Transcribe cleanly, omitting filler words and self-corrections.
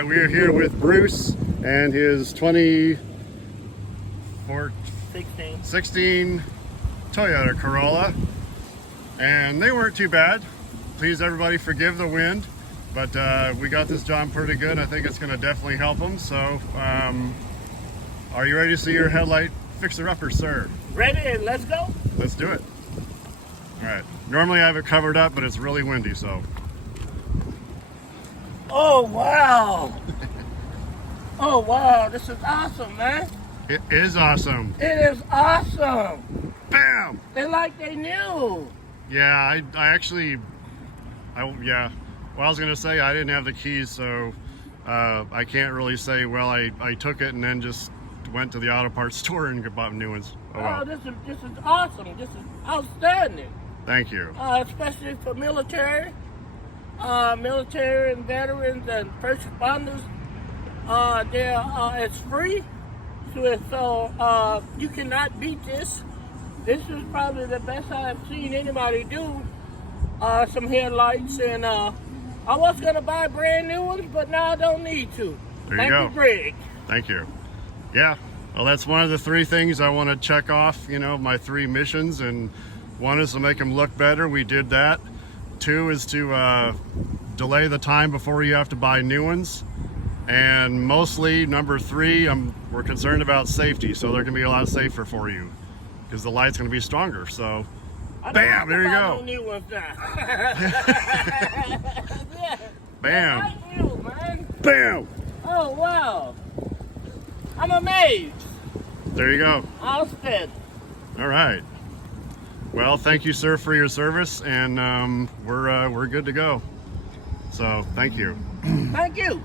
right, we are here with Bruce and his 2016 Toyota Corolla, and they weren't too bad. Please everybody forgive the wind, but we got this job pretty good. I think it's going to definitely help them. So are you ready to see your headlight fixer-upper, sir? Ready, let's go. Let's do it. All right, normally I have it covered up, but it's really windy, so. Oh, wow. Oh, wow, this is awesome, man. It is awesome. It is awesome. Bam! They're like they knew. Yeah, yeah. Well, I was gonna say I didn't have the keys, so I can't really say, well, I took it and then just went to the auto parts store and bought new ones. Oh, well. This is awesome. This is outstanding. Thank you. Especially for military and veterans and first responders. It's free, so you cannot beat this. This is probably the best I've seen anybody do. Some headlights, and I was gonna buy brand new ones, but now I don't need to. There you go. Thank you, Greg. Thank you. Yeah. Well, that's one of the 3 things I want to check off. You know, my 3 missions, and 1 is to make them look better. We did that. 2 is to delay the time before you have to buy new ones. And mostly, number 3, we're concerned about safety, so they're going to be a lot safer for you because the light's going to be stronger. So, bam! There you go. No new ones now. Yeah. Bam! Like you, man. Bam! Oh wow! I'm amazed. There you go. Outstanding. All right. Well, thank you, sir, for your service, and we're good to go. So, thank you. Thank you.